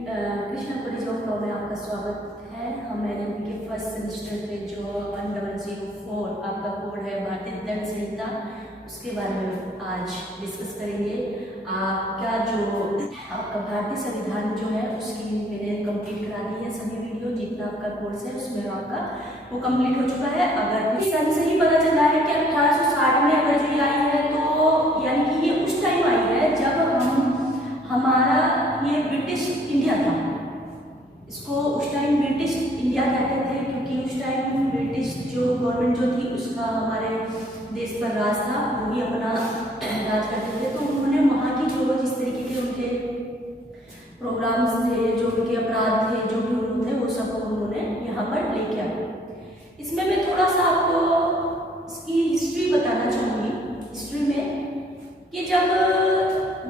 Krishna college of law में आपका स्वागत है। हम एलएलबी के फर्स्ट सेमेस्टर पे जो 1004 आपका कोड है भारतीय दंड संहिता, उसके बारे में आज डिस्कस करेंगे। आपका जो आपका भारतीय संविधान जो है उसकी मैंने कंप्लीट करा दी है। सभी वीडियो जितना आपका कोर्स है उसमें आपका वो कंप्लीट हो चुका है। अगर इस टाइम से ही पता चला है कि 1860 में अगर जो आई है तो यानी कि ये उस टाइम आई है जब हमारा ये ब्रिटिश इंडिया था। इसको उस टाइम ब्रिटिश इंडिया कहते थे क्योंकि उस टाइम ब्रिटिश जो गवर्नमेंट जो थी उसका हमारे देश पर राज था, वो भी अपना राज करते थे। तो उन्होंने वहाँ की जो जिस तरीके के उनके प्रोग्राम्स थे, जो उनके अपराध थे, जो भी उन्होंने वो सब उन्होंने यहाँ पर लेके आए। इसमें मैं थोड़ा सा आपको इसकी हिस्ट्री बताना चाहूँगी। हिस्ट्री में कि जब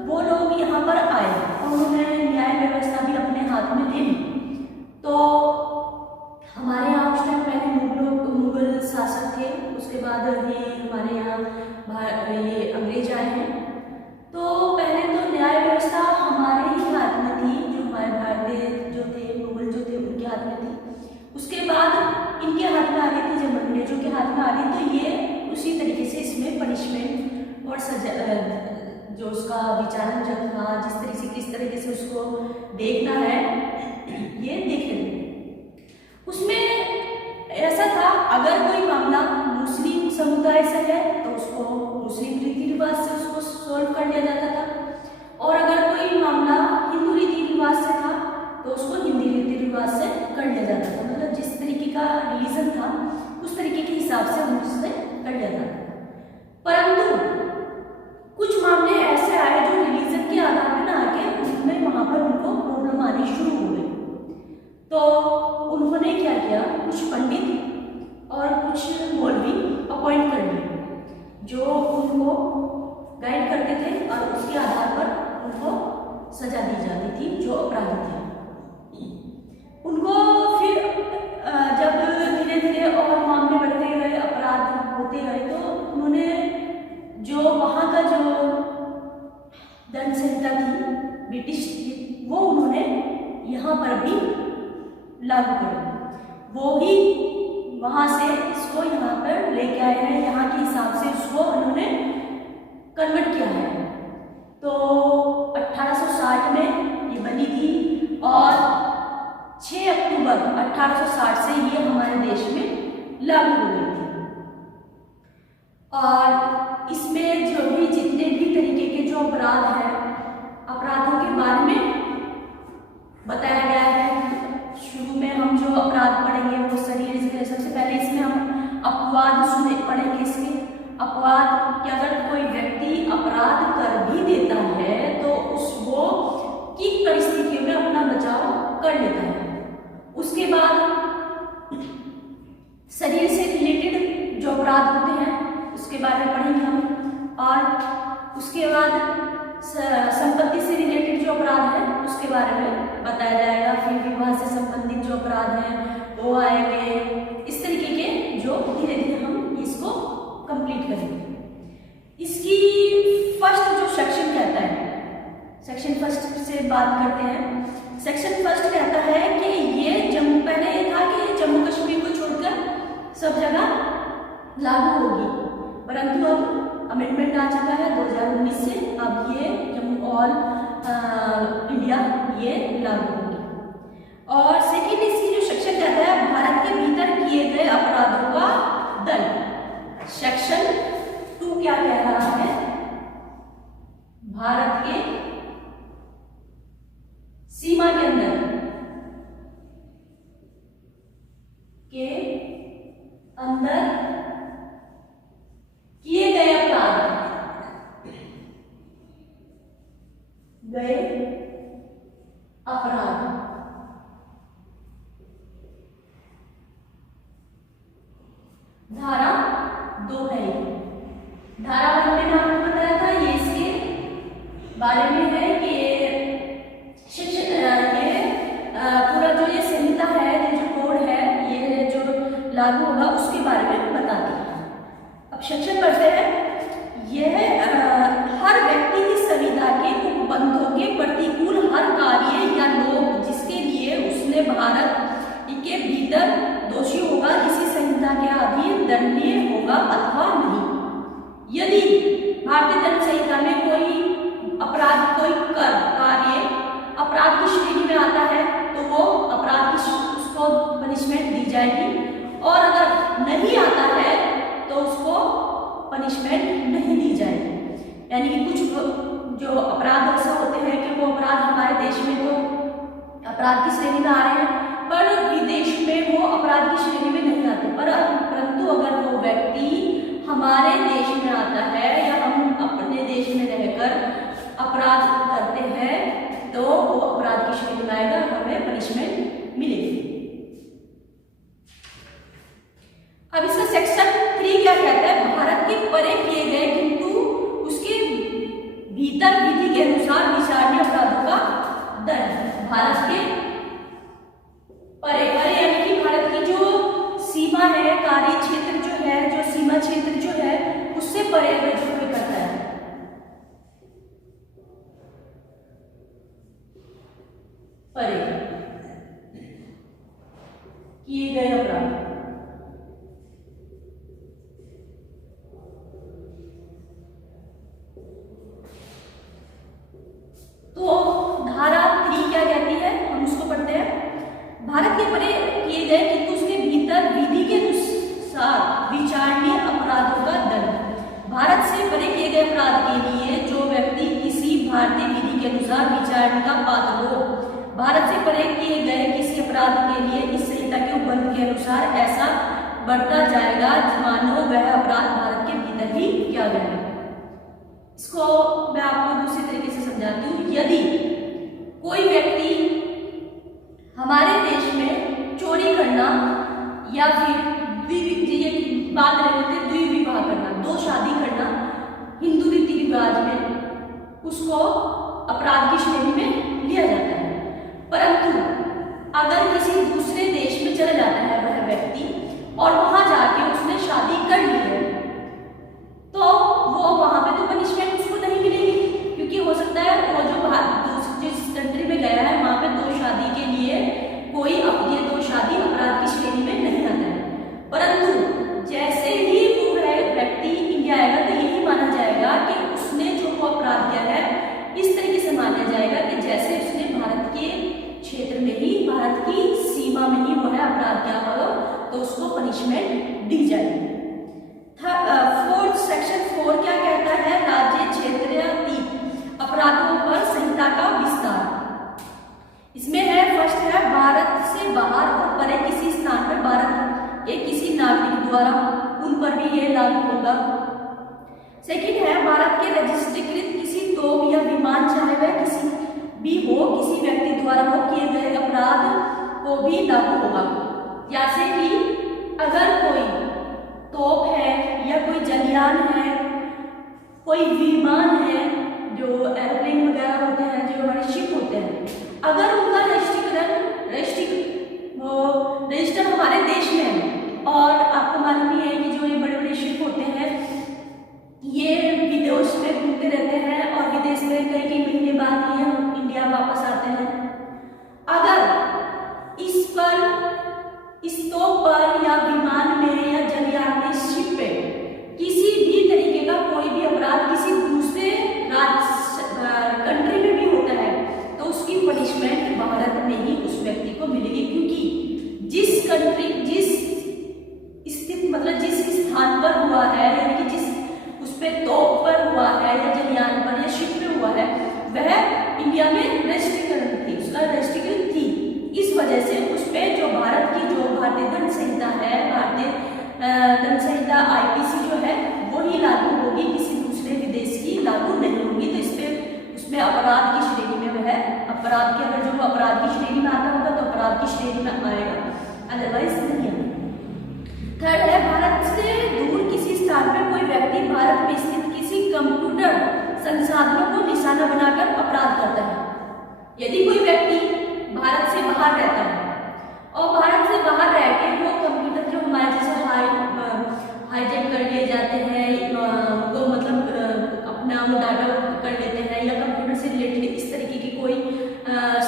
वो लोग यहाँ पर आए और उन्होंने न्याय व्यवस्था भी अपने हाथ में ले ली, तो हमारे यहाँ उस टाइम पहले मुगल शासक थे, उसके बाद ये हमारे यहाँ ये अंग्रेज आए हैं। तो पहले तो न्याय व्यवस्था हमारे ही हाथ में थी, जो हमारे भारतीय जो थे मुगल जो थे उनके हाथ में थी। उसके बाद इनके हाथ में आ गई थी, जब अंग्रेजों के हाथ में आ गई तो ये उसी तरीके से इसमें पनिशमेंट और सजा जो उसका विचारण जब था, किस तरीके से उसको देखना है ये देख लेंगे। उसमें ऐसा था, अगर कोई मामला मुस्लिम समुदाय से है तो उसको मुस्लिम रीति रिवाज से उसको सॉल्व कर लिया जाता था, और अगर कोई मामला हिंदू रीति रिवाज से था तो उसको हिंदी रीति रिवाज से कर लिया जाता था। मतलब जिस तरीके का रिलीजन था उस तरीके के हिसाब से उससे कर लिया जाता था। परंतु कुछ मामले ऐसे आए जो रिलीजन के आधार पर ना आके उनमें वहां पर उनको प्रॉब्लम आनी शुरू हो गई। तो उन्होंने क्या किया, कुछ पंडित और कुछ मौलवी अपॉइंट कर लिए जो उनको गाइड करते थे और उसके आधार पर उनको सजा दी जाती थी जो अपराधी थे उनको। फिर जब धीरे धीरे और मामले बढ़ते गए, अपराध होते गए, तो उन्होंने जो वहाँ का जो दंड संहिता थी ब्रिटिश की, वो उन्होंने यहाँ पर भी लागू कर, वो ही वहाँ से इसको यहाँ पर लेके आए हैं। यहाँ के हिसाब से उसको उन्होंने कन्वर्ट किया है। तो 1860 में ये बनी थी और 6 अक्टूबर 1860 से ये हमारे देश में लागू हो गई थी। और इसमें जो भी जितने भी तरीके के जो अपराध हैं, अपराधों के बारे में बताया गया है। शुरू में हम जो अपराध पढ़ेंगे वो शरीर से, सबसे पहले इसमें हम अपवाद पढ़ेंगे। इसके अपवाद कि अगर कोई व्यक्ति अपराध कर भी देता है तो वो किन परिस्थितियों में अपना बचाव कर लेता है। उसके बाद शरीर से रिलेटेड जो अपराध होते हैं उसके बारे में पढ़ेंगे हम, और उसके बाद संपत्ति से रिलेटेड जो अपराध है उसके बारे में बताया जाएगा। फिर विवाह से संबंधित जो अपराध हैं वो आएंगे। इस तरीके के जो धीरे धीरे हम इसको कंप्लीट करेंगे। इसकी फर्स्ट जो सेक्शन कहता है, सेक्शन फर्स्ट से बात करते हैं। सेक्शन फर्स्ट कहता है कि ये पहले ये था कि जम्मू कश्मीर को छोड़कर सब जगह लागू होगी, परंतु अब अमेंडमेंट आ चुका है 2019 से। अब ये जम्मू और इंडिया ये लागू होगी। और सेकेंड इसकी जो सेक्शन कहता है, भारत के भीतर किए गए अपराधों का दंड। सेक्शन 2 क्या कह रहा है, भारत के सीमा के अंदर किए गए अपराध धारा 2 है। धारा 1 में आपको बताया था, ये इसके बारे में है कि पूरा जो ये संहिता है, ये जो कोड है, ये जो लागू होगा उसके बारे में बताती है। अब सेक्शन पढ़ते हैं। यह हर व्यक्ति की संविधा के उपबंधों के प्रतिकूल हर कार्य या लोग यानी कि कुछ जो अपराध ऐसे होते हैं कि वो अपराध हमारे देश में तो अपराध की श्रेणी में आ रहे हैं, पर विदेश में वो अपराध की श्रेणी में नहीं आते। परंतु अगर वो व्यक्ति हमारे देश में आता है या हम अपने देश में रहकर अपराध करते हैं तो वो अपराध की श्रेणी में आएगा, हमें पनिशमेंट मिलेगी। अब इसका सेक्शन 3 क्या कहता है? भारत के परे किए गए किंतु उसके भीतर विधि के अनुसार विचारणीय अपराधों का दंड। भारत के परे, परे यानी कि भारत की जो सीमा है, कार्य क्षेत्र जो है, जो सीमा क्षेत्र जो है, उससे परे हुए जो कोई करता है, परे किए गए अपराध। तो धारा 3 क्या कहती है, हम उसको पढ़ते हैं। भारत के परे किए गए किंतु उसके भीतर विधि के अनुसार विचारणीय अपराधों का दंड। भारत से परे किए गए अपराध के लिए जो व्यक्ति किसी भारतीय विधि के अनुसार विचारणा का पात्र हो, भारत से परे किए गए किसी अपराध के लिए इस संहिता के उपबंध के अनुसार ऐसा बढ़ता जाएगा मानो वह अपराध भारत के भीतर ही किया गया है। इसको मैं आपको दूसरे तरीके से समझाती हूँ। यदि कोई व्यक्ति हमारे देश में चोरी करना या फिर बात रहते द्विविवाह करना, दो शादी करना हिंदू रीति रिवाज में, उसको अपराध की श्रेणी में लिया जाता है। परंतु अगर किसी दूसरे देश में चला जाता है वह व्यक्ति और वहां जाके उसने शादी कर ली है, तो वो वहां पे तो पनिशमेंट उसको नहीं मिलेगी, क्योंकि हो सकता है वो जो जिस कंट्री में गया है वहां पे दो शादी के लिए कोई ये दो शादी अपराध की श्रेणी में नहीं आता है। परंतु जैसे ही वो व्यक्ति इंडिया आएगा तो यही माना जाएगा कि उसने जो वो अपराध किया है, इस तरीके से माना जाएगा कि जैसे उसने भारत के क्षेत्र में ही, भारत की सीमा में ही वो है अपराध किया हो, तो उसको पनिशमेंट दी जाएगी। सेक्शन 4 क्या कहता है? राज्य क्षेत्रातीत अपराधों पर संहिता का विस्तार। इसमें है, फर्स्ट है भारत से बाहर और परे किसी स्थान पर भारत के किसी नागरिक द्वारा, उन पर भी ये लागू होगा। सेकंड है भारत के रजिस्ट्रीकृत किसी तोप या विमान, चाहे वह किसी भी हो, किसी व्यक्ति द्वारा हो किए गए अपराध को भी लागू होगा। जैसे कि अगर कोई तोप है या कोई जलयान है, कोई विमान है, जो एरोप्लेन वगैरह होते हैं, जो हमारे शिप होते हैं, अगर उनका रजिस्टर हमारे देश में है, और आपको मालूम ही है कि जो ये बड़े बड़े शिप होते हैं ये विदेश में घूमते रहते हैं और विदेश में कई महीने बाद ये हम इंडिया वापस आते हैं। अगर इस तोप पर या विमान में या जलयान में, शिप पे किसी भी तरीके का कोई भी अपराध किसी दूसरे कंट्री में भी होता है, तो उसकी पनिशमेंट भारत में ही उस व्यक्ति को मिलेगी, क्योंकि जिस स्थिति मतलब जिस स्थान पर हुआ है, यानी कि जिस उस पे तोप पर हुआ है या जलयान पर या शिप पे हुआ है, वह इंडिया में रजिस्ट्रीकरण थी, उसका रजिस्ट्रीकृत थी। इस वजह से उस पे जो भारत की जो भारतीय दंड संहिता है, भारतीय दंड संहिता IPC जो है वो ही लागू होगी, किसी दूसरे विदेश की लागू नहीं होगी। तो इस पे उसमें अपराध की श्रेणी में वह अपराध के, अगर जो अपराध की श्रेणी में आता होगा तो अपराध की श्रेणी में आएगा, अदरवाइज नहीं आएगा। थर्ड है भारत से दूर किसी स्थान पर कोई व्यक्ति भारत में स्थित किसी कंप्यूटर संसाधनों को निशाना बनाकर अपराध करता है। यदि कोई व्यक्ति भारत से बाहर रहता है और भारत से बाहर रह के वो कंप्यूटर जो हमारे जैसे हाईजैक कर लिए जाते हैं, उनको मतलब अपना वो डाटा कर लेते हैं, या कंप्यूटर से रिलेटेड इस तरीके की कोई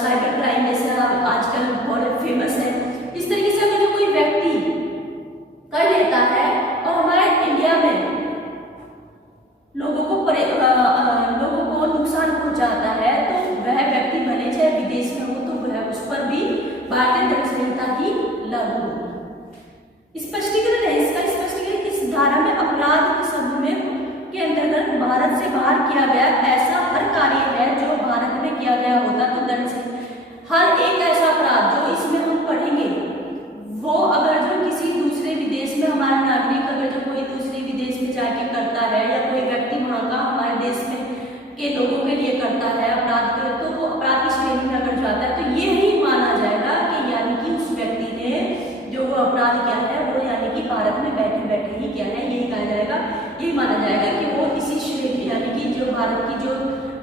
साइबर क्राइम जैसे आजकल बहुत फेमस है, इस तरीके से अगर कोई व्यक्ति कर लेता है और हमारे इंडिया में लोगों को नुकसान पहुंचाता है, तो वह व्यक्ति भले चाहे विदेश में हो तो वह उस पर भी भारतीय दंड संहिता ही लागू होगी। स्पष्टीकरण है इसका, स्पष्टीकरण इस धारा में अपराध के शब्द में के अंतर्गत भारत से बाहर किया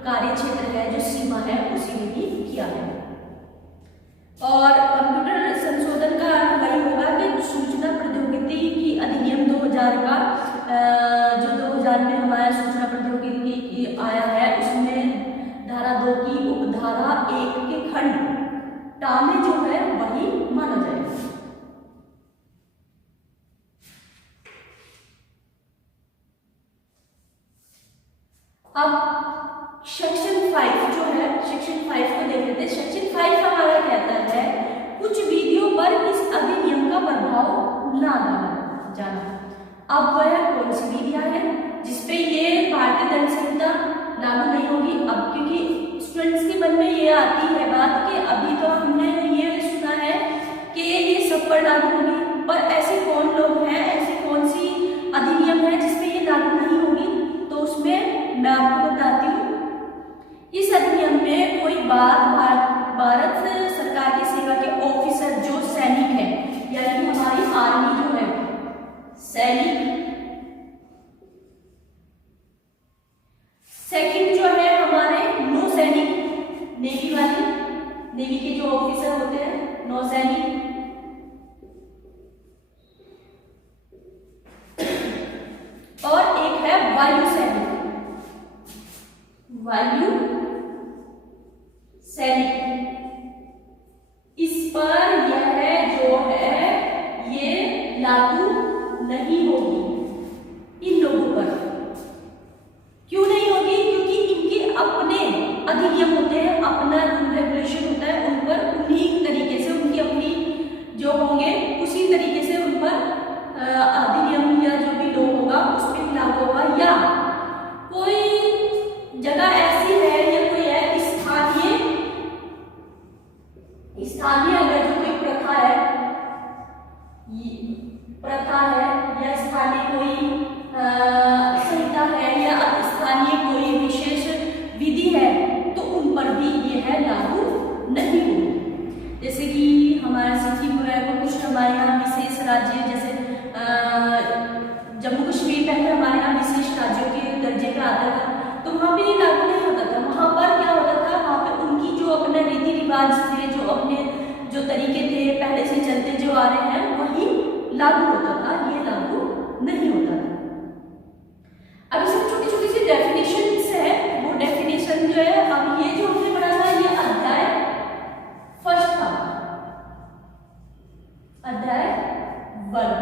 कार्य क्षेत्र है, जो सीमा है, उसी ने ही किया है। और कंप्यूटर संशोधन का अर्थ वही होगा कि सूचना प्रौद्योगिकी की अधिनियम 2000 का जो 2000 में हमारा सूचना प्रौद्योगिकी की आया है, उसमें धारा 2 की उपधारा 1 के खंड टा में जो है वही माना जाएगा। अब सेक्शन 5 जो है, सेक्शन 5 को देख लेते हैं। सेक्शन 5 हमारा कहता है कुछ विधियों पर इस अधिनियम का प्रभाव ना डाला जाना। अब वह कौन सी विधियां हैं जिसपे ये भारतीय दंड संहिता लागू नहीं होगी? अब क्योंकि स्टूडेंट्स के मन में ये आती है बात कि अभी तो हमने ये सुना है कि ये सब पर लागू होगी, पर ऐसे कौन लोग हैं, ऐसी कौन सी अधिनियम है जिसपे ये लागू नहीं होगी? तो उसमें मैं आपको बताती हूँ, इस अधिनियम में कोई भारत सरकार की सेवा के ऑफिसर जो सैनिक है, यानी हमारी आर्मी जो है, सैनिक। सेकंड जो है हमारे नौसैनिक, नेवी वाले, नेवी के जो ऑफिसर होते हैं, नौसैनिक। और एक है वायु सैनिक, वायु सैनिक। इस पर यह जो है ये लागू नहीं होगी इन लोगों पर। क्यों नहीं होगी? क्योंकि इनके अपने अधिनियम होते हैं, अपना रूल रेगुलेशन होता है, उन पर उन्हीं तरीके से उनकी अपनी जो होंगे उसी तरीके से उन पर अधिनियम या जो भी लॉ होगा उस पर लागू होगा। या कोई जगह ऐसी है या कोई है स्थानीय अगर जो कोई प्रथा है या स्थानीय कोई संहिता है या स्थानीय कोई विशेष विधि है, तो उन पर भी ये है लागू नहीं होगी। जैसे कि हमारा सिक्किम है, वो कुछ हमारे यहाँ विशेष राज्य, जैसे जम्मू कश्मीर पहले हमारे यहाँ विशेष राज्यों के दर्जे पे आता था, तो वहाँ पे ये लागू नहीं होता था। वहाँ पर क्या होता था, वहाँ पे उनकी जो अपने रीति रिवाज थे, जो अपने जो तरीके थे पहले से चलते जो आ रहे हैं, वही लागू होता था, ये लागू नहीं होता था। अब इसमें छोटी छोटी सी डेफिनेशंस है, वो डेफिनेशन जो है, अब ये जो हमने पढ़ा था ये अध्याय फर्स्ट था, अध्याय 1।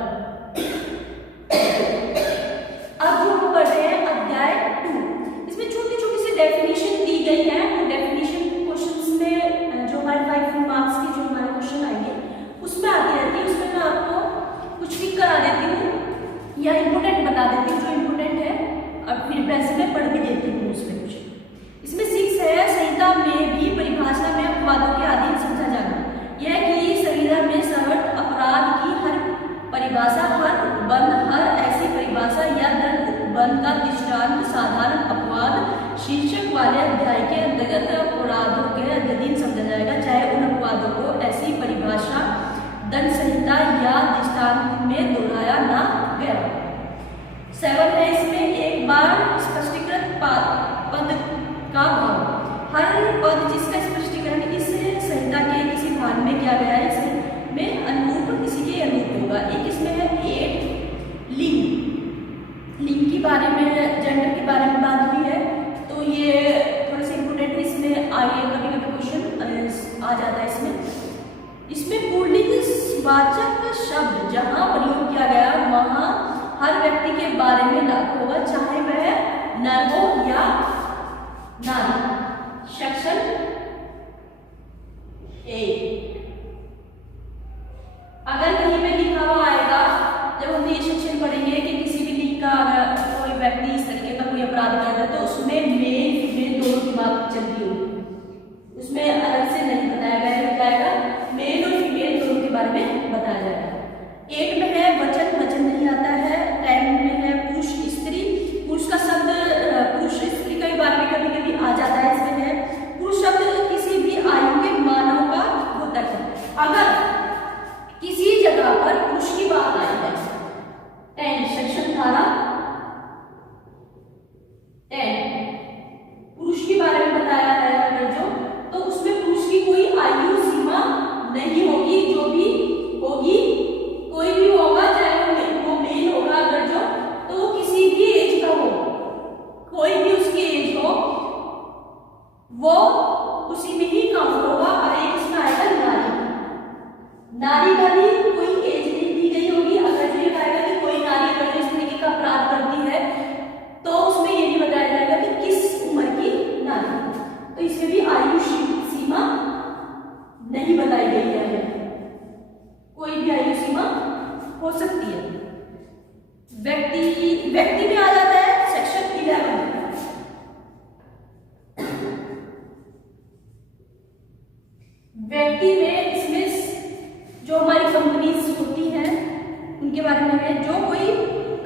अब जो हम पढ़ रहे हैं अध्याय 2, इसमें छोटी छोटी सी डेफिनेशन दी गई है। वो डेफिनेशन क्वेश्चंस में जो हमारे 5 मार्क्स के जो हमारे क्वेश्चन आएंगे उसमें आती रहती है, उसमें मैं आपको कुछ भी करा देती हूँ या इम्पोर्टेंट बता देती हूँ जो इम्पोर्टेंट है, और फिर वैसे मैं पढ़ भी देती हूँ उसमें कुछ। इसमें 6 है, संहिता में भी परिभाषा में अपवादों के अधीन समझा जाना। यह कि संहिता में सवर्ण अपराध की हर परिभाषा, हर उपबंध, हर ऐसी परिभाषा या दंड उपबंध का दृष्टांत साधारण अपवाद शीर्षक वाले अध्याय के अंतर्गत अपराधों के अधीन समझा जाएगा, चाहे उन अपवादों को ऐसी परिभाषा, दंड संहिता या दृष्टांत में दोहराया ना गया। 7 है, इसमें एक बार स्पष्टीकृत पद का भाव, हर पद जिसका स्पष्टीकरण इस संहिता के किसी भाग में किया गया है, इसमें अनुरूप किसी के अनुरूप होगा। एक इसमें है 8 लिंग के बारे में, जेंडर के बारे में बात हुई है, तो ये थोड़ा सा इम्पोर्टेंट है, इसमें आगे कभी कभी क्वेश्चन आ जाता है। इसमें पुल्लिंग वाचक शब्द जहां प्रयोग किया गया वहां हर व्यक्ति के बारे में लागू होगा, चाहे वह नर हो या नारी। सेक्शन 8 अगर कहीं पे लिखा हुआ आएगा, जब हम ये सेक्शन पढ़ेंगे कि किसी भी लिंग का अगर कोई व्यक्ति इस तरीके का कोई अपराध करता है, तो उसमें मेल फीमेल दोनों की बात चलती होगी, उसमें अलग से नहीं बताया जाएगा, मेल और फीमेल दोनों के बारे में बताया जाएगा। 8 में है वचन नहीं आता है। 10 में है पुरुष स्त्री, पुरुष का शब्द पुरुष स्त्री का वो उसी में ही काउंट होगा। और एक इसमें आएगा नारी। नारी का भी कोई एज नहीं दी गई होगी। अगर जो ये कहेगा कि कोई नारी अगर जो इस तरीके का अपराध करती है तो उसमें ये नहीं बताया जाएगा कि किस उम्र की नारी। तो इसमें भी आयु सीमा नहीं बताई गई है। कोई भी आयु सीमा हो सकती है। व्यक्ति में आ जाता है सेक्शन 11। व्यक्ति में इसमें जो हमारी कंपनीज होती हैं उनके बारे में है। जो कोई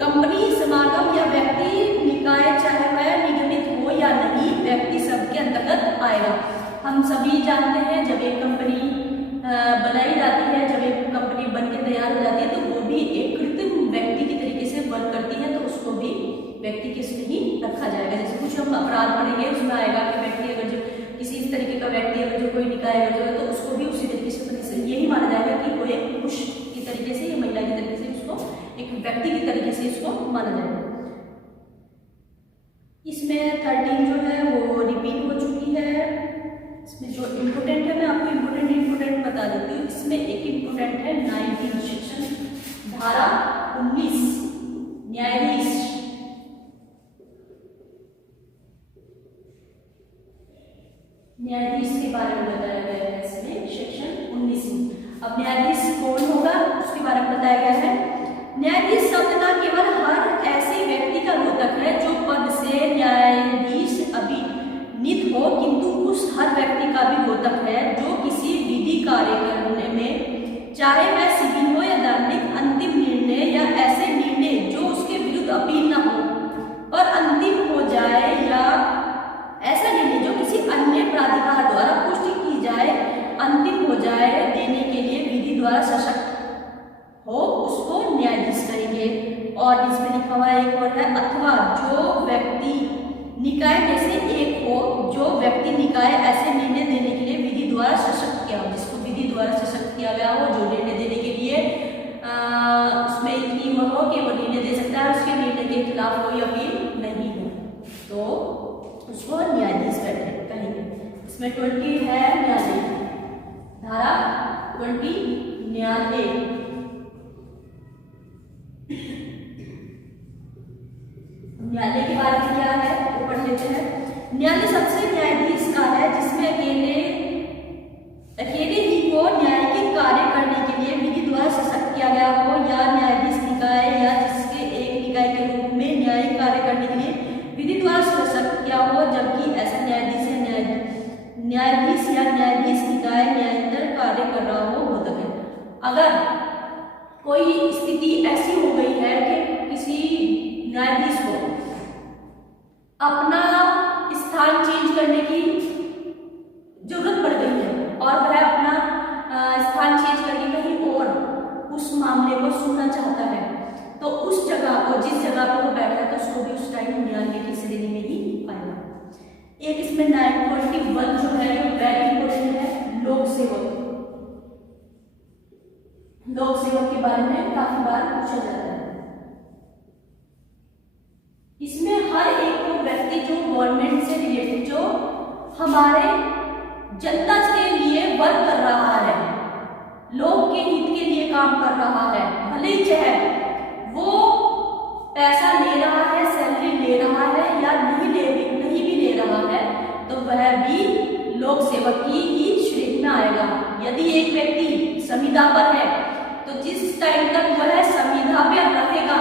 कंपनी, समागम या व्यक्ति, निकाय, चाहे वह निगमित हो या नहीं, व्यक्ति सबके अंतर्गत आएगा। हम सभी जानते हैं जब एक कंपनी बनाई जाती है, जब एक कंपनी बन के तैयार हो जाती है तो वो भी एक कृत्रिम व्यक्ति की तरीके से वर्क करती है, तो उसको भी व्यक्ति के इसमें ही रखा जाएगा। जैसे कुछ हम अपराध पढ़ेंगे उसमें आएगा कि व्यक्ति अगर जो किसी इस तरीके का व्यक्ति अगर जो कोई निकाय अगर जो है तो उसको भी उसी तरीके से यही माना जाएगा कि वो एक पुरुष की तरीके से या महिला की तरीके से उसको एक व्यक्ति की तरीके से इसको माना जाएगा। इसमें 13 जो है वो रिपीट हो चुकी है। इसमें जो इम्पोर्टेंट है मैं आपको इम्पोर्टेंट बता देती हूँ। इसमें एक इम्पोर्टेंट है 19 सेक्शन धारा 19 न्यायाधीश। न्यायाधीश के बारे में बताया गया है इसमें सेक्शन 19 में। अब न्यायाधीश कौन होगा उसके बारे में बताया गया है। न्यायाधीश शब्द न केवल हर ऐसे व्यक्ति का बोधक है जो पद से न्यायाधीश अभिनीत हो, किंतु उस हर व्यक्ति का भी बोधक है जो किसी विधि कार्य करने में, चाहे वह सिविल हो या दंडिक, अंतिम निर्णय या ऐसे निर्णय जो उसके विरुद्ध अपील न हो पर अंतिम हो जाए, या ऐसा निर्णय जो किसी अन्य प्राधिकार द्वारा पुष्टि की जाए, अंतिम हो जाए, देने के लिए विधि द्वारा सशक्त हो, उसको न्यायाधीश करेंगे। और इसमें लिखा हुआ एक और है अथवा जो व्यक्ति निकाय में से एक हो, जो व्यक्ति निकाय ऐसे निर्णय देने के लिए विधि द्वारा सशक्त किया हो, जिसको विधि द्वारा सशक्त किया गया हो, जो निर्णय देने के लिए उसमें इतनी वह हो कि वो निर्णय दे सकता है, उसके निर्णय के खिलाफ कोई अपील नहीं हो, तो उसको न्यायाधीश कहेंगे। इसमें 20 है न्यायालय, धारा 20 न्यायालय। न्यायालय के बारे में क्या है वो पढ़ लेते हैं। न्यायालय सबसे न्यायाधीश का है जिसमें अकेले ही को न्यायिक कार्य करने के लिए विधि द्वारा सशक्त किया गया हो, या न्यायाधीश निकाय या जिसके एक निकाय के रूप में न्यायिक कार्य करने के लिए विधि द्वारा सशक्त किया हो, जबकि ऐसा न्यायाधीश या न्यायाधीश निकाय न्यायिक कार्य कर रहा हो बोधक है। अगर कोई स्थिति ऐसी हो गई है कि किसी न्यायाधीश को अपना स्थान चेंज करने की जरूरत पड़ गई है और वह अपना स्थान चेंज करके कहीं और उस मामले को सुनना चाहता है, तो उस जगह को, जिस जगह पर वो बैठा है, तो उसको भी उस टाइम न्यायालय की श्रेणी में ही पाएगा। एक इसमें 941 जो है ये वेरी इंपॉर्टेंट है, लोक सेवक। लोक सेवक के बारे में काफी बार पूछा जाता है। इसमें हर एक वो व्यक्ति जो गवर्नमेंट से रिलेटेड, जो हमारे जनता के लिए वर्क कर रहा है, लोग के हित के लिए काम कर रहा है, भले ही चाहे वो पैसा ले रहा है, सैलरी ले रहा है या नहीं भी ले रहा है, तो वह भी लोक सेवक की ही श्रेणी में आएगा। यदि एक व्यक्ति संविदा पर है तो जिस टाइम तक वह संविदा पे रहेगा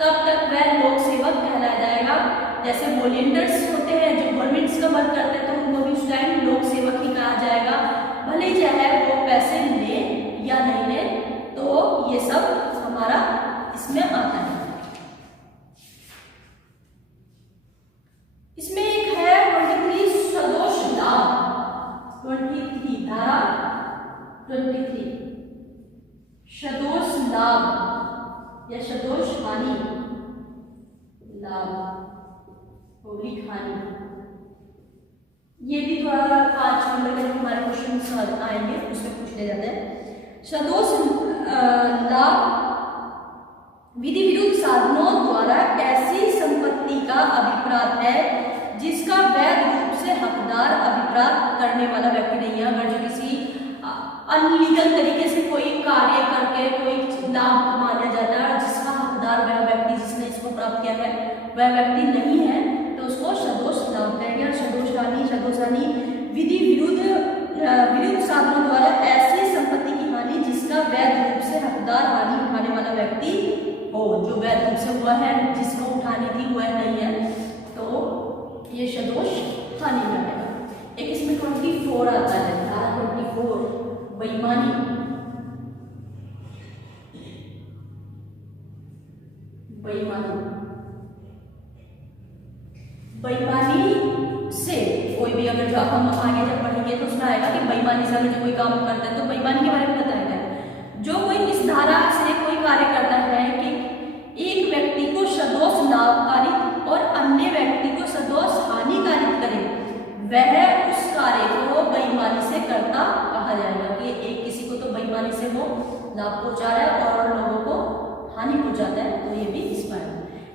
तब तक वह लोक सेवक कहलाया जाएगा। जैसे वॉलंटियर्स होते हैं जो गवर्नमेंट्स का वर्क करते हैं, तो उनको भी उस टाइम लोक सेवक ही कहा जाएगा, भले ही चाहे वो पैसे ले या नहीं ले। तो ये सब हमारा इसमें आता है। इसमें एक है 23 सदोष लाभ, 23 धारा 23 सदोष लाभ या सदोष हानि, लाभ पब्लिक हानि। ये भी थोड़ा 5 नंबर के हमारे क्वेश्चन आएंगे उसमें पूछ ले जाते हैं। सदोष लाभ विधि विरुद्ध साधनों द्वारा ऐसी संपत्ति का अभिप्राय है जिसका वैध रूप से हकदार हकदार अभिप्राय करने वाला व्यक्ति नहीं है। अगर जो किसी अनलीगल तरीके से कोई कार्य करके कोई लाभ माना जाता है, जिसका हकदार वह व्यक्ति जिसने इसको प्राप्त किया है वह व्यक्ति नहीं है, तो उसको सदोष लाभ कहेंगे। सदोषहानि विधि विरुद्ध साधनों द्वारा ऐसी संपत्ति की हानि जिसका वैध रूप से हकदार हानि उठाने वाला व्यक्ति हो। जो वैध रूप से हुआ है, जिसको उठानी थी वह नहीं है, तो ये सदोष हानि में आएगा। एक इसमें 24 आता है, धारा 24 बेईमानी। बेईमानी से कोई भी, अगर जो हम आगे जब पढ़ेंगे तो उसमें आएगा कि बेईमानी से अगर जो कोई काम करता है तो बेईमानी के बारे में बताया है। जो कोई इस धारा से कोई कार्य करता है कि एक व्यक्ति को सदोष लाभकारी और अन्य व्यक्ति को सदोष हानिकारिक करे, वह उस कार्य को बेईमानी से करता कहा जाएगा। कि एक किसी को तो बेईमानी से वो लाभ पहुंचा रहा है और लोगों को हानि पहुंचाता है, तो ये भी इसमें है।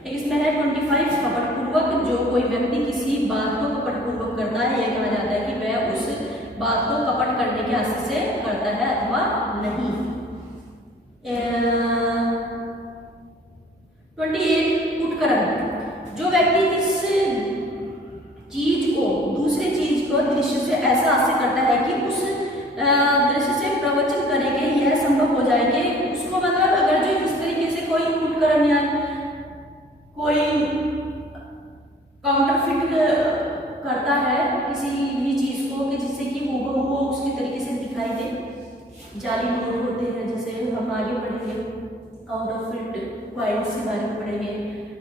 एक इसमें है 25 कपटपूर्वक। जो कोई व्यक्ति किसी बात को कपटपूर्वक करता है, यह कहा जाता है कि वह उस बात को कपट करने के आशय से करता है अथवा नहीं। 28 कुटकर्म। जो व्यक्ति किस चीज को दूसरे चीज को दृश्य से ऐसा आशय करता है कि उस दृश्य से प्रवचन करेंगे यह संभव हो जाएंगे, उसको मतलब अगर जो इस तरीके से कोई कुटकर्म या कोई काउंटरफिट करता है किसी भी चीज को कि जिससे कि वो उसके तरीके से दिखाई दे। जाली नोट होते हैं, जैसे हम आगे पढ़ेंगे काउंटरफिट क्वाइंट्स के बारे में पढ़ेंगे।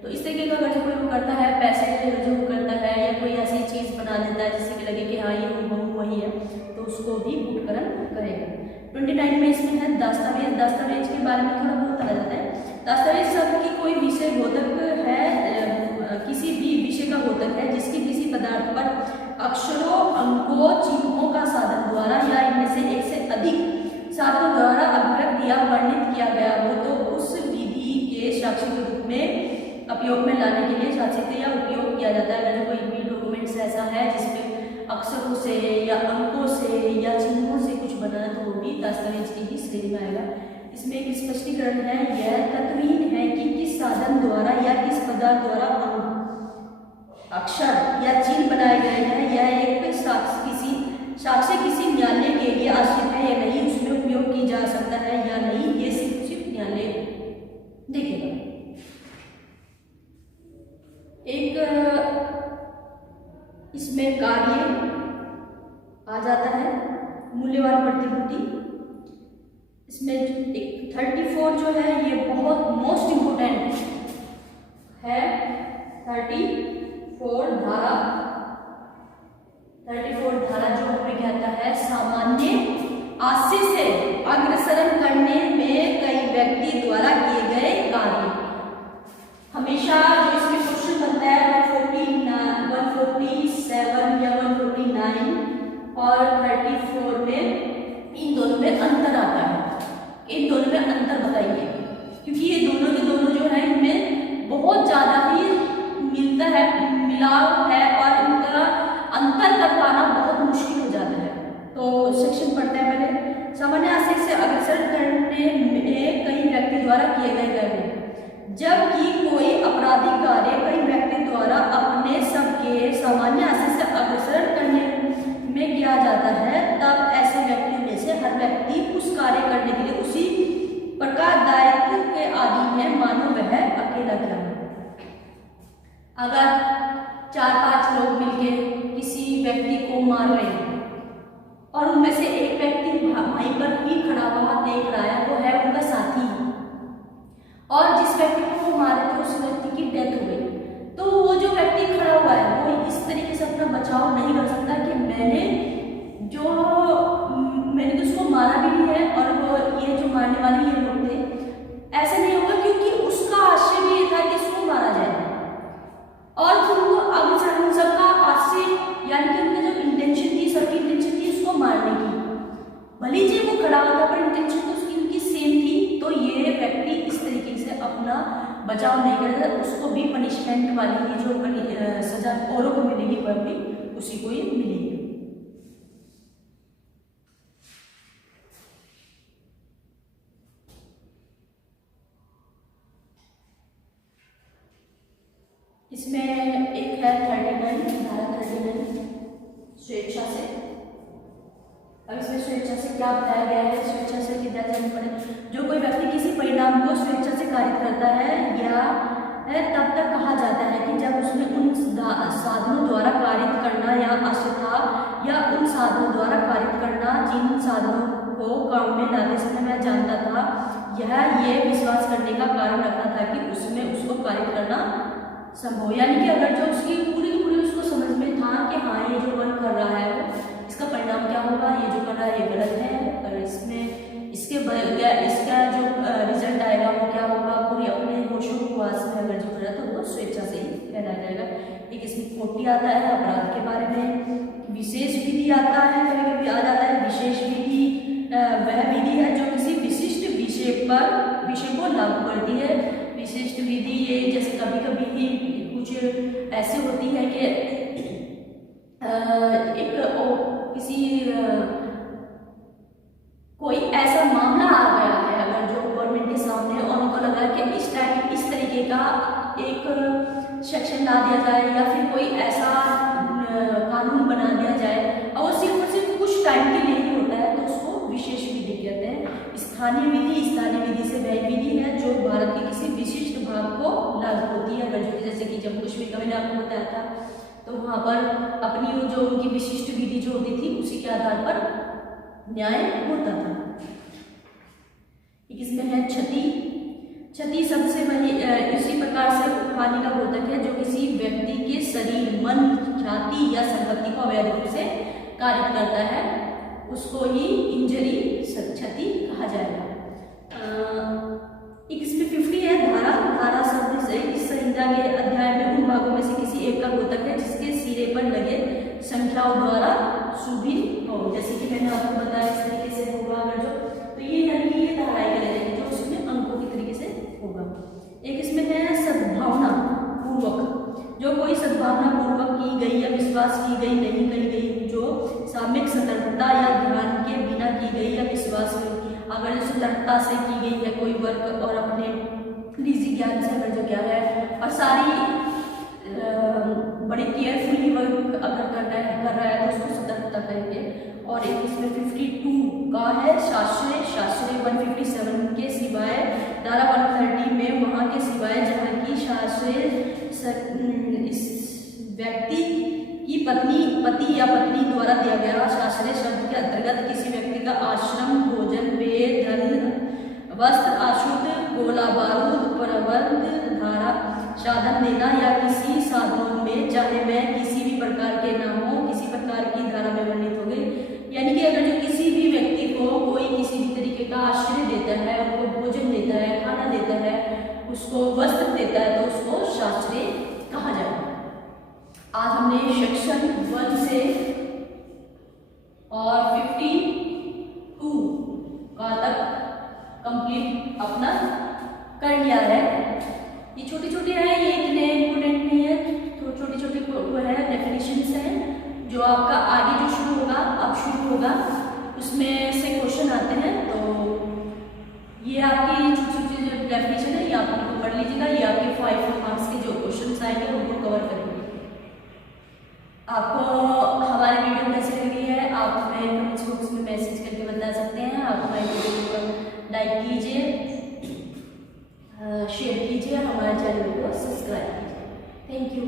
तो इस तरीके का अगर जो कोई करता है, पैसे जो करता है या कोई ऐसी चीज बना देता है जिससे कि लगे कि हाँ ये वही है, तो उसको भी कुटकर्म करेगा। 29 में इसमें है दस्तावेज। दस्तावेज के बारे में थोड़ा बहुत आ जाता है। दस्तावेज शब्द की कोई विषय बोधक है, किसी भी विषय का बोधक है जिसकी किसी पदार्थ पर अक्षरों, अंकों, चिन्हों का साधन द्वारा या इनमें से एक से अधिक साधनों द्वारा अभिव्यक्त या वर्णित किया गया हो, तो उस विधि के साक्ष्य के रूप में उपयोग में लाने के लिए शासित या उपयोग किया जाता है। अगर कोई भी डॉक्यूमेंट्स ऐसा है जिसमें अक्षरों से या अंकों से या चिन्हों से कुछ बना है, तो वो भी दस्तावेज की ही श्रेणी में आएगा। इसमें एक स्पष्टीकरण है, यह तत्वीन है कि किस साधन द्वारा या किस पदार्थ द्वारा अक्षर या चिन्ह बनाए गए हैं। यह एक साक्ष्य किसी न्यायालय के लिए आश्रित है या नहीं, उसमें उपयोग की जा सकता है या नहीं, ये सिर्फ न्यायालय देखेगा। एक इसमें कार्य आ जाता है, मूल्यवान प्रतिभूति। इसमें एक 34 जो है ये बहुत मोस्ट इंपोर्टेंट है। 34 धारा जो हमें कहता है सामान्य आशय से अग्रसरण करने में कई व्यक्ति द्वारा किए गए कार्य। हमेशा जो इसमें क्वेश्चन बनता है 147 या 149 और 34 में इन दोनों में अंतर आता है। इन दोनों में अंतर बताइए, क्योंकि ये दोनों के दोनों जो है इनमें बहुत ज्यादा ही मिलता है, मिलाव है और इनका अंतर कर पाना बहुत मुश्किल हो जाता है। तो सेक्शन पढ़ते हैं पहले। सामान्य आशय से अग्रसर करने में कई व्यक्ति द्वारा किए गए कार्य। जबकि कोई आपराधिक कार्य कई व्यक्ति द्वारा अपने सबके सामान्य आशय से अग्रसर करने में किया जाता है, तब ऐसे व्यक्तियों में से हर व्यक्ति उस कार्य करने के लिए उसी प्रकार दायित्व के आदि है, मानो वह अकेला क्या है। अगर 4-5 लोग मिलके किसी व्यक्ति को मार रहे हैं और उनमें से एक व्यक्ति वहीं पर ही खड़ा हुआ देख रहा है, वो है उनका साथी, और जिस व्यक्ति को वो मारे थे उस व्यक्ति की डेथ हो गई, तो वो जो व्यक्ति खड़ा हुआ है वो इस तरीके से अपना बचाव नहीं कर सकता कि मैंने तो उसको मारा भी नहीं है और वो ये जो मारने वाले ये लोग थे, ऐसे नहीं होगा, क्योंकि उसका आशय भी ये था कि इसको मारा जाए। और फिर वो अग्रसर सबका आशय यानी कि उनकी जो इंटेंशन थी, सबकी इंटेंशन थी उसको मारने की, भले ही वो खड़ा होता पर इंटेंशन तो उसकी उनकी सेम थी। तो ये व्यक्ति इस तरीके से अपना बचाव नहीं करेगा, उसको भी पनिशमेंट वाली जो सजा औरों को मिलेगी वह भी उसी को ही मिलेगी। इसमें एक है 39, धारा 39 स्वेच्छा से। अब इसमें स्वेच्छा से क्या बताया गया है, स्वेच्छा से कितना जाने पड़े, जो कोई व्यक्ति किसी परिणाम को स्वेच्छा से कारित करता है या तब तक कहा जाता है कि जब उसने उन साधनों द्वारा कारित करना या अस्था या उन साधनों द्वारा कारित करना जिन साधनों को काम में लाते समय मैं जानता था, ये विश्वास करने का कारण रखना था कि उसमें उसको कारित करना संभव। यानी कि अगर जो उसकी पूरी की पूरी उसको समझ में था कि हाँ ये जो वर्क कर रहा है वो इसका परिणाम क्या होगा, ये जो कर रहा है ये गलत है, और इसमें इसका जो रिजल्ट आएगा वो क्या होगा, पूरी अपने होशों को वास में अगर जो कर रहा है तो वो स्वेच्छा से ही कहलाया जाएगा। एक इसमें 40 आता है अपराध के बारे में। विशेष विधि आता है, कभी कभी आ जाता है विशेष विधि, वह विधि है जो किसी विशिष्ट विषय को लागू करती है। विशिष्ट विधि ये जैसे कभी कभी ही कुछ ऐसे होती है कि कोई ऐसा मामला आ गया है अगर जो गवर्नमेंट के सामने और उनको लगा कि इस तरीके का एक सेक्शन ला दिया जाए या फिर कोई ऐसा कानून बना दिया जाए और सिर्फ कुछ टाइम के लिए ही होता है तो उसको विशेष विधि कहते हैं। स्थानीय विधि से वह विधि है जो भारत के किसी विशिष्ट भाग को लागू होती है। अगर जो जैसे कि जम्मू कश्मीर का मैंने आपको बताया था तो वहाँ पर अपनी जो उनकी विशिष्ट विधि जो होती थी उसी के आधार पर न्याय होता था। इसमें है क्षति शब्द से वही इसी प्रकार से हानि का बोधक है जो किसी व्यक्ति के शरीर, मन, ख्याति या संपत्ति को अवैध रूप से कारित करता है उसको ही इंजरी क्षति कहा जाएगा। इसमें 50 है धारा शब्द से इस संहिता के अध्याय में उन भागों में से किसी एक का बोधक है जिसके सिरे पर लगे संख्याओं द्वारा शुभित हो। जैसे कि मैंने आपको बताया इस तरीके से होगा अगर जो तो ये यानी कि ये धाराएं करे जाएंगे जो उसमें अंकों की तरीके से होगा। एक इसमें है सद्भावना पूर्वक, जो कोई सद्भावना पूर्वक की गई या विश्वास की गई नहीं कही गई, जो सामयिक सतर्कता या ध्यान के बिना की गई या विश्वास में अगर सतर्कता से की गई है कोई वर्क और अपने निजी ज्ञान से अगर जो क्या है और सारी बड़ी केयरफुली वर्क अगर कर रहा है तो उसको सतर्कता करेंगे। और एक इसमें 52 का है शास्त्रीय 157 के सिवाय धारा 130 में वहाँ के सिवाय जहाँ की शास्त्रीय इस व्यक्ति की पति या पत्नी द्वारा दिया गया शास्त्रीय शब्द के अंतर्गत किसी व्यक्ति का आश्रम, भोजन, पेय, धन, वस्त्र, अशुद्ध, गोला बारूद, प्रबंध, धारा साधन देना या किसी साधनों में चाहे वह किसी भी प्रकार के नाम हो किसी प्रकार की धारा में वर्णित हो गई। यानी कि अगर जो किसी भी व्यक्ति को कोई किसी भी तरीके का आश्रय देता है, उनको भोजन देता है, खाना देता है, उसको वस्त्र देता है तो उसको शास्त्रीय कहा जाएगा। आज हमने सेक्शन 1 से और 52 का तक कंप्लीट अपना कर लिया है। ये छोटे छोटे हैं, ये इतने इम्पोर्टेंट नहीं है, तो छोटे छोटे है डेफिनेशंस हैं जो आपका आगे जो शुरू होगा उसमें से क्वेश्चन आते हैं। तो ये आपकी छोटी जो डेफिनेशन है ये आप उनको पढ़ लीजिएगा, ये आपके 5 मार्क्स के जो क्वेश्चन आएंगे उनको कवर करेंगे। आपको हमारी वीडियो कैसी लगी है आप हमें कमेंट्स बॉक्स में मैसेज करके बता सकते हैं। आप हमारी वीडियो को लाइक कीजिए, शेयर कीजिए, हमारे चैनल को सब्सक्राइब कीजिए। Thank you.